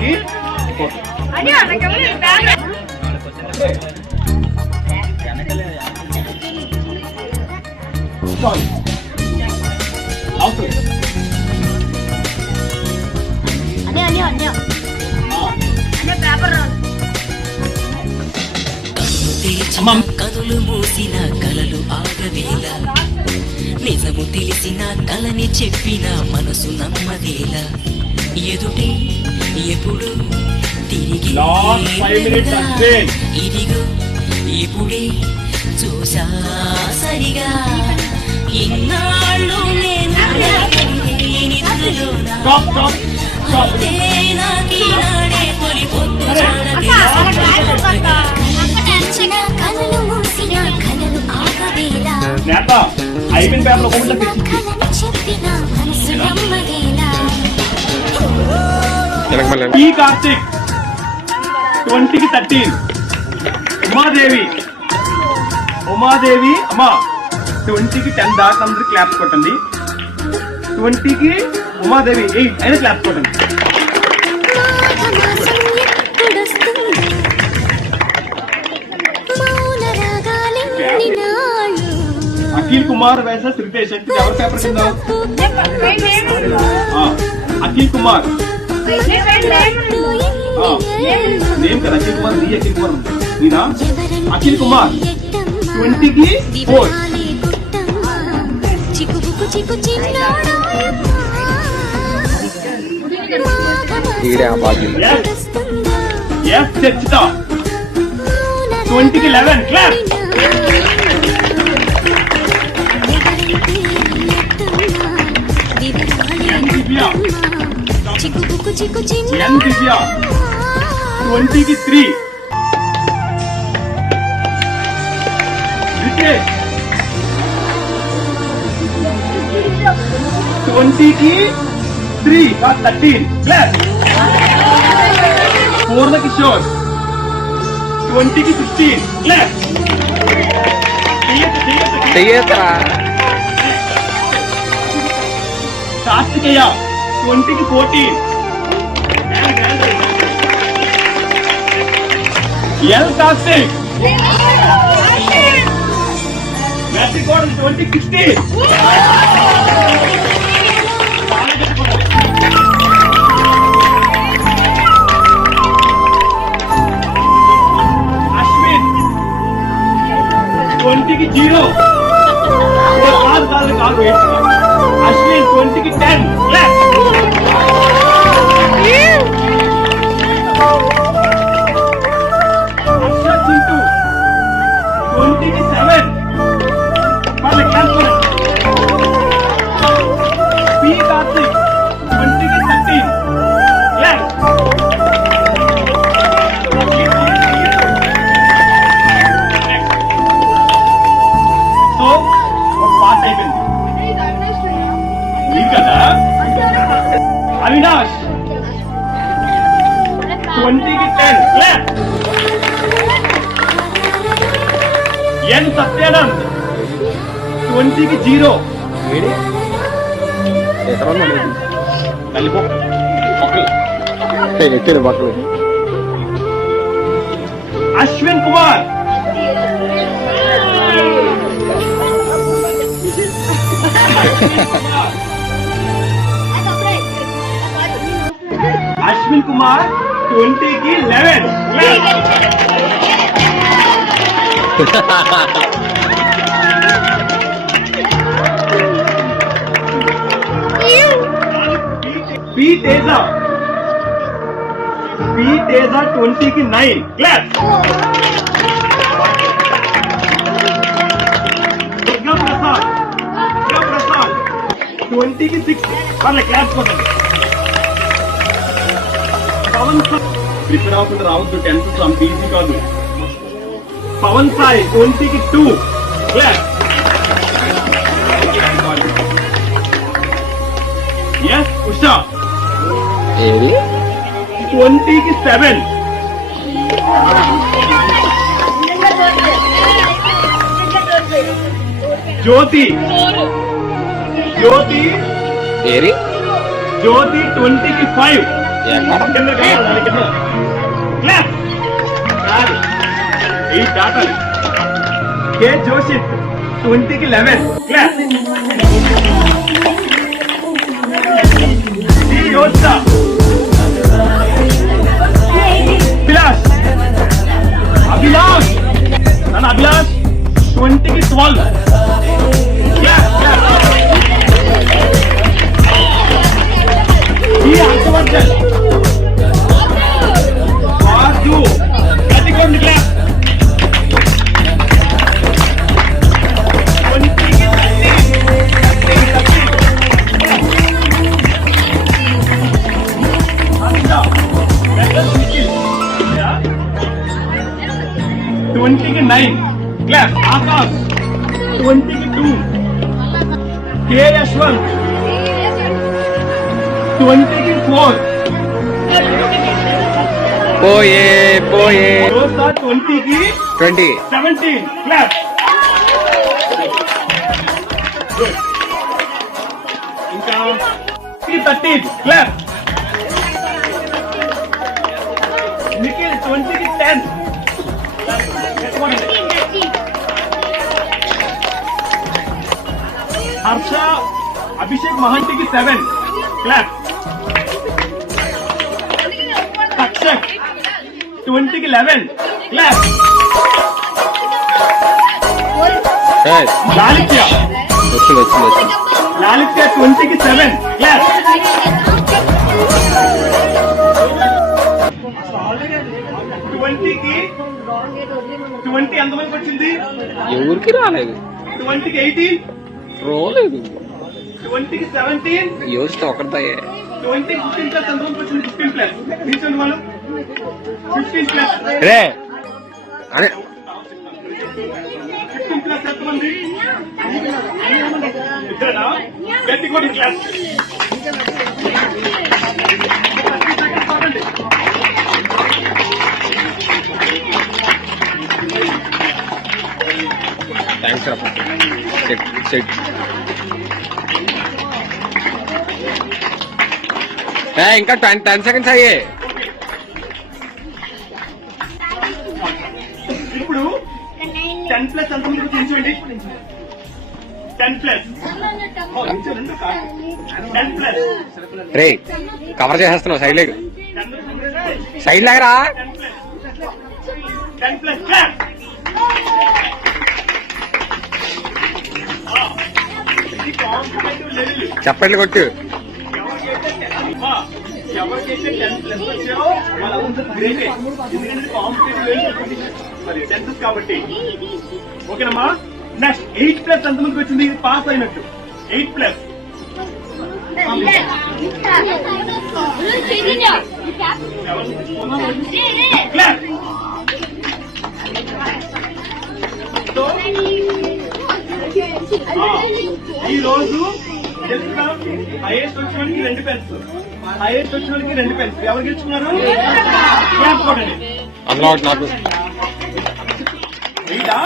కి కనులు మూసిన కలలు ఆగవేళ నిజము తెలిసిన కలని చెప్పిన మనసు నమ్మదేలా ఎదుటే ఎప్పుడు తిరిగి ఇదిగో ఇప్పుడే చూసా సరిగా ఇన్నాళ్ళు నేను నాడే తొలి పొద్దు అయిపోయిన పేపర్ ఈ కార్తీక్ 20కి 13 ఉమాదేవి అమ్మా 20కి 10 దాకా అందరూ క్లాప్స్ కొట్టండి 20కి ఉమాదేవి 8 అయినా క్లాప్స్ కొట్టండి అఖిల్ కుమార్ వర్సెస్ రితేష్ ఎవరి పేపర్ కింద అఖిల్ కుమార్ నేమ్ కదా అఖిల్ కుమార్ నీ అఖిల్ కుమార్ నీనా అఖిల్ కుమార్ 20కి 4 చర్చిత 20కి 11 క్లాప్ N Divya 20కి 3 Ritesh 20కి 3 13 clap Purna Kishore 20కి 15 clap Kartikeya 20కి 14 L Kartik Magic Order 20కి 16 Ashwin 20కి 0 కాదు Ashwin 20కి 10 clap Aksha Chintu 20కి 7 వాళ్ళ class P Karthik 20కి 13 clap so ఒక పార్ట్ అయిపోయింది కదా Avinash 20కి 10 clap N Satyanand 20కి 0 Ashwin Kumar Ashwin Kumar 20కి 11 P Teja 20కి 9 clap Durga Prasad 20కి 6 వాళ్ళ క్లాస్ కొట్టండి ప్రిపేర్ అవ్వకుండా రావద్దు 10th అంత ఈజీ కాదు పవన్ సాయి 20కి 2 క్లాస్ ఎస్ ఉషా 20కి 7 జ్యోతి 20కి 5 కింద కావాలి, దాని కింద. Clap. కాదు. 8 దాటాలి. కే జోషిత్ 20కి 11. Clap. డి యోస్తా. అభిలాష్ నన్ను అభిలాష్ 20కి 12. ఈ హర్షవర్ధన్ రాజు గట్టికోండి క్లాస్ 20కి 9. క్లాస్ ఆకాష్ 20కి 2. కే యశ్వంత్ 20కి 4. పోయే 20కి 20. 17. క్లాస్ ఇంకా 13. Class Nikhil 20కి 10. Harsha Abhishek మహంతికి 7. Class అక్షక్ 20కి 11. Class Lalitya Lalitya 20కి 7. Class 20కి 20 ఎంతమందికి వచ్చింది? ఎవరికి రాలేదు, 20కి 18. రోలేదు. 20కి 17. యోచిత ఒకరితాయే 20 15 ప్లస్ ఎంతమందికి వచ్చింది? 15 ప్లస్ తీసుకోండి వాళ్ళు 15 ప్లస్ రే అనే 15 ప్లస్ ఎంతమంది? ఇద్దరేనా? గట్టి కొట్టి క్లాస్ థ్యాంక్స్ రా. సెట్ సెట్ ఇంకా 10 సెకండ్స్ అయ్యే. ఇప్పుడు 10 ప్లస్ ఎంతమందికి తీసుకోండి? 10 ప్లస్ 10 ప్లస్ రే కవర్ చేసేస్తున్నావు, సైడ్ లేడు, సైడ్ లాగరా. 10 ప్లస్ క్లాస్ చెప్పండి కొట్టు. ఎవరికైతే 10 ప్లస్ వచ్చారో వాళ్ళందరూ గ్రేటే, ఎందుకంటే కాంపిటేటివ్ మరి 10th కాబట్టి. ఓకేనమ్మా. నెక్స్ట్ 8 ప్లస్ ఎంతమందికి వచ్చింది? పాస్ అయినట్టు 8 ప్లస్ క్లాస్. ఈ రోజు హైయెస్ట్ వచ్చిన వాళ్ళకి 2 పెన్స్, హైయెస్ట్ వచ్చిన వాళ్ళకి 2 పెన్స్. ఎవరు గెలుచుకున్నారు? క్లాప్ కొట్టండి. అందులో ఒకటి నాకు ఇంకా